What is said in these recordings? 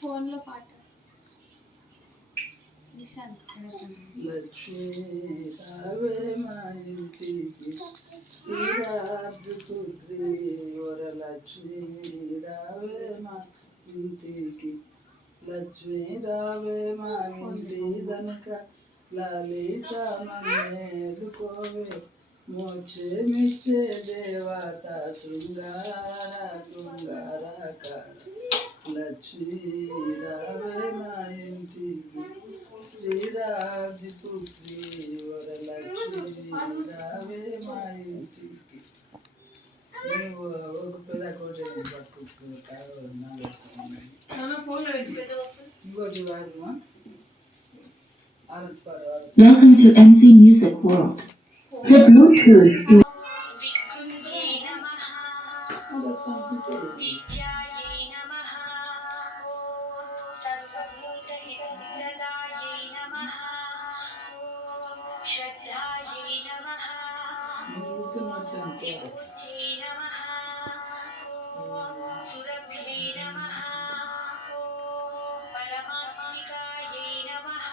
ఫోన్లో పాట లక్ష్మీ రావే మా ఇంటికి శ్రీరాజపుత్రి వరలక్ష్మీ రావే మా ఇంటికి లక్ష్మీ రావే మా ఇంటి దనక లలిత మేలుకోవే మోక్షమిచ్చే దేవత శృంగార కృంగారకార లక్ష్మీ రావే మా ఇంటికి శ్రీరాజపుత్రి వరలక్ష్మీ రావే మా ఇంటికి నువ్వు ఒక పెద్ద కోట ఇంకోటి వాడమా ఆలోచి పాడు. Welcome to MC Music World. The Bluetooth. श्रद्धायै नमः विभूत्यै नमः सुरभ्यै नमः परमात्मिकायै नमः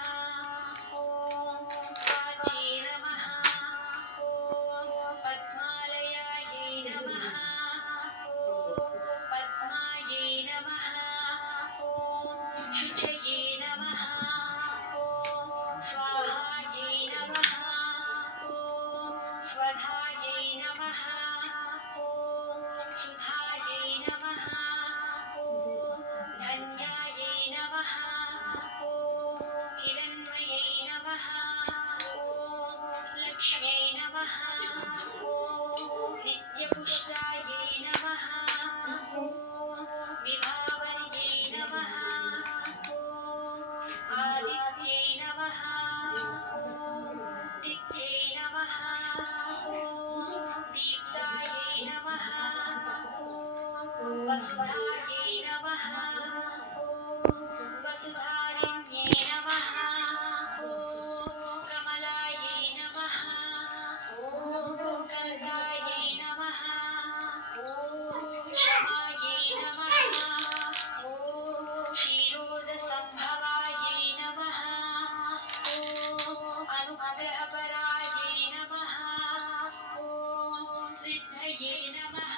वाच्यै नमः पद्मालयायै नमः पद्मायै नमः शुचये नमः स्वाहायै नमः स्वधायै नमः सुधायै नमः धन्यायै नमः हिरण्मयै नमः लक्ष्म्यै नमः नित्यपुष्टायै नमः विभावर्यै नमः आदित्यै नमः दित्यै नमः दीप्तायै नमः वसुधायै नमः वसुधारिण्यै नमः कमलायै नमः गन्धायै नमः क्षमायै नमः क्षीरोदसम्भवायै नमः अनुग्रहपरायै नमः रिद्धये नमः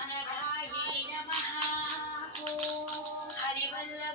अनघायै नमः हरिवल्लभायै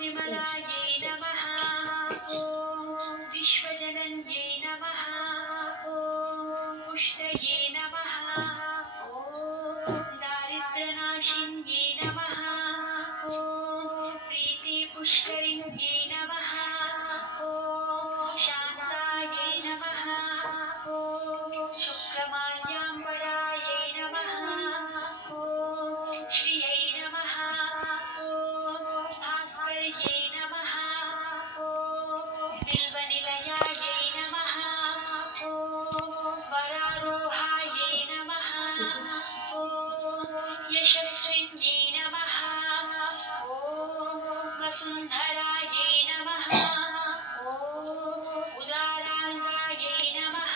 विमलायै नमः ॐ विश्वजनन्यै नमः ॐ पुष्टये नमः ॐ दारिद्र्यनाशिन्यै नमः ॐ प्रीतिपुष्करिण्यै नमः ॐ शान्तायै नमः ॐ शुक्रमाल्याम्बरायै नमः ॐ श्रियै नमः ॐ भास्कर्यै नमः ॐ बिल्वनिलयायै नमः ॐ वरारोहायै नमः ॐ यशस्विन्यै नमः ॐ वसुन्धरायै नमः ॐ उदाराङ्गायै नमः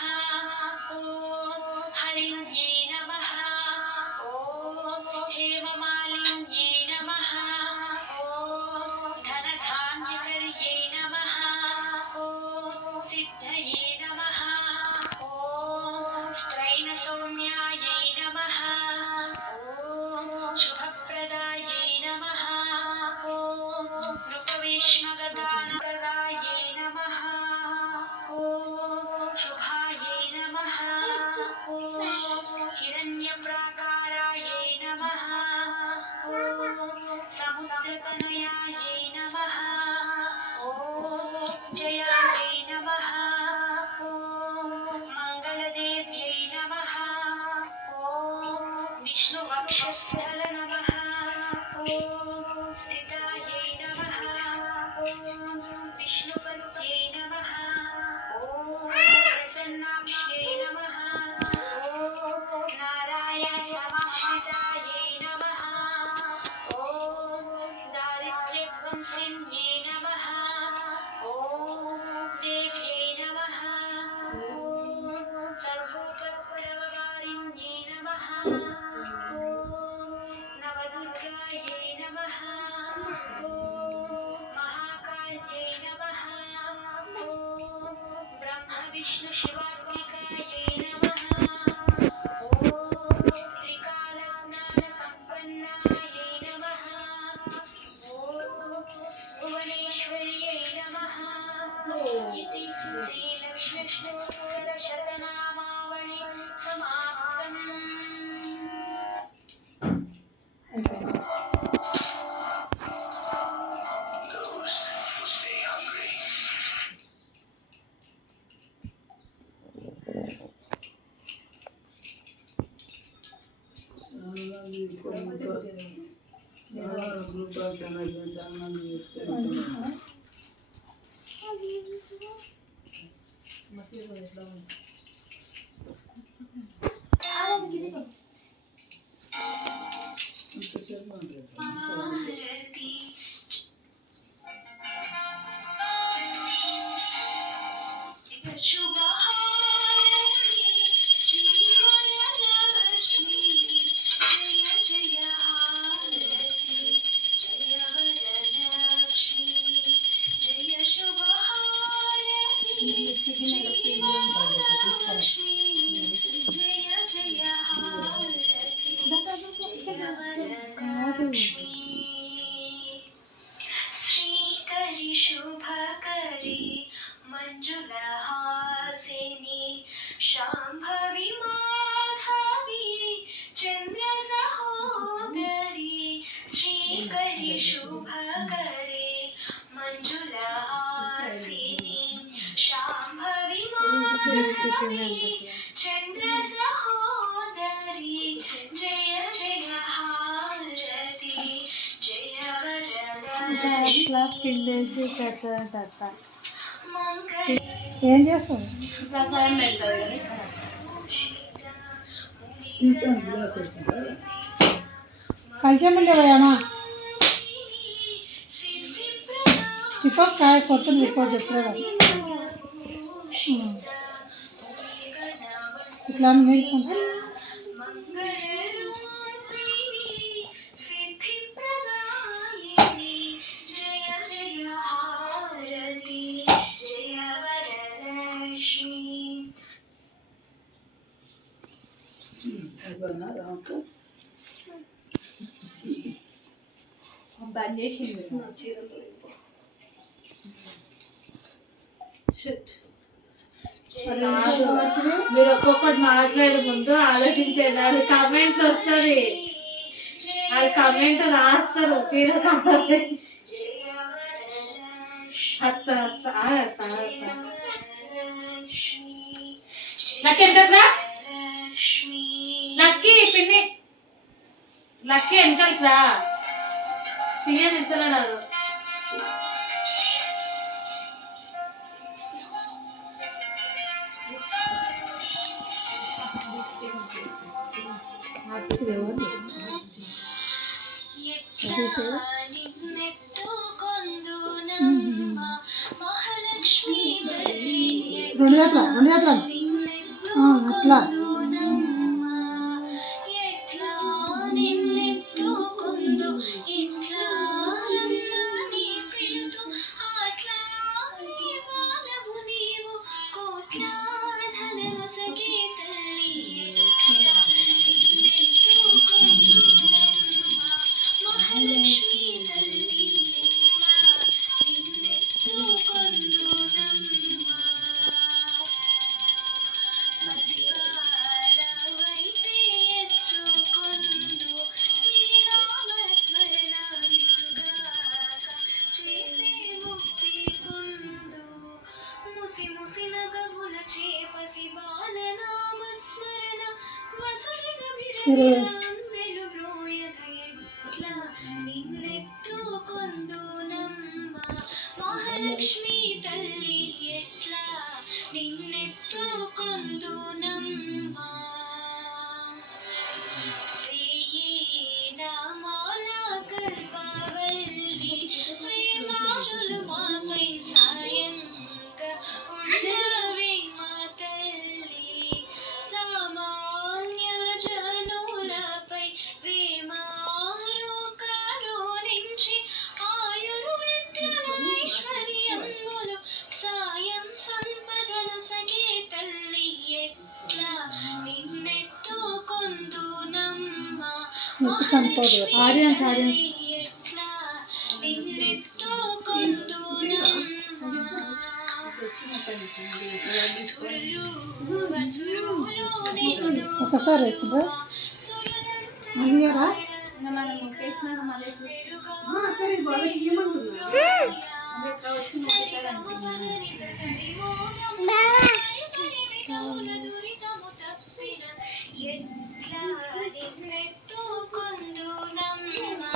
ॐ हरिण्यै नमः ॐ हेममालिन्यै नमः ॐ धनधान्यकर्यै नमः ॐ सिद्धये नमः ॐ स्त्रैणसौम्यायै नमः ॐ शुभप्रदायै नमः ॐ नृपवेश्मगदानप्रदायै नमः ॐ शुभायै नमः ॐ हिरण्यप्राकारायै नमः ॐ समुद्रतनयायै नमः ॐ जयायै नमः ॐ मङ्गलदेव्यै नमः ॐ विष्णुवक्षस्थल नमः ॐ स्थितायै नमः ॐ विष्णुपत्यै नमः ॐ प्रसन्नाक्ष्यै नमः ॐ नारायणसमाश्रितायै नमः ॐ दारिद्र्यध्वंसिन्यै नमः ॐ देव्यै नमः ॐ सर्वोपद्रववारिण्यै नमः ॐ नवदुर्गायै नमः ॐ महाकाल्यै नमः ॐ ब्रह्मविष्णुशिवात्मिकायै नमः ॐ त्रिकालज्ञानसम्पन्नायै नमः ॐ भुवनेश्वर्यै नमः इति श्रीलक्ष्मीष्टोत्तरशतनामावळि समाप्तम् గ్రూప్ చాలా మంది చేస్తారు. ఎంతసేపు మాట్లాడతారు? श्रीकरि शुभकरि मञ्जुलहासिनि शाम्भवी माधवी चन्द्रसहोदरी श्रीकरि शुभकरि मञ्जुलहासिनि शाम्भवी माधवी चन्द्रसहोदरी जय जय हारति जय वरलक्ष्मी ఏం చేస్తావు? ప్రసాదం పెడతారు తీర్చాను గ్లాస్ పెట్టుకుంటారా? పంచమిల్లి పోయామా ఇప్పుడు కాయ కొత్త రిపోర్ట్ ఎప్పుడే ఇట్లా మీరు అయిపోయినా రాక బంద్ చేసింది మీరు ఒక్కొక్కటి మాట్లాడే ముందు ఆలోచించండి. అది కమెంట్ వస్తుంది, అది కమెంట్ రాస్తారు. చీర కావాలి అత్త అత్త అత్త అత్త నాకెంతరా లక్కీ పిన్ని లక్కీ వెనకాలకి రా తీయని ఇస్తున్నాడు. మహాలక్ష్మి రెండు చేతులు అట్లా ఎట్లా నిన్నెత్తుకుందు ఎట్లా రమ్మని పిలుతూ అట్లా ఇవ్వాలవు నీవు కోట్ల ధనను సఖీ తల్లి ఎట్లా నిన్నెత్తుకుందు మహాలక్ష్మి తల్లి ఎట్లా నిన్నెత్తుకుందు వైపే ఎత్తుకొందు నీ నామస్మరణ విసుగాక చేసే ముక్తి పొందు ముసి ముసి నగముల చేపసి బాల నామస్మరణ వసలిగ విరగెలు బ్రోయగ ఎట్లా నిన్నెత్తుకొందు నమ్మ మహాలక్ష్మి తల్లి ఎట్లా నిన్నెత్తుకొందు నమ్మ వేయి నామాల కల్పవల్లి వేమారులు మాపై సాయంగా ఉండవే మా తల్లి సామాన్య జనులపై వేమారు కరుణించి ఆయుర్వేద్యైశ్వర్యములు సాయం సంపదను సగే తల్లి ఎట్లా నిన్నెత్తుకొందు నమ్మ ఆడియన్స్ ఎట్లా నిన్నెత్తుకొందు నమ్మ సురులు వసురులు నిన్ను ఒకసారి వచ్చిందా అదిగారా సరిమోన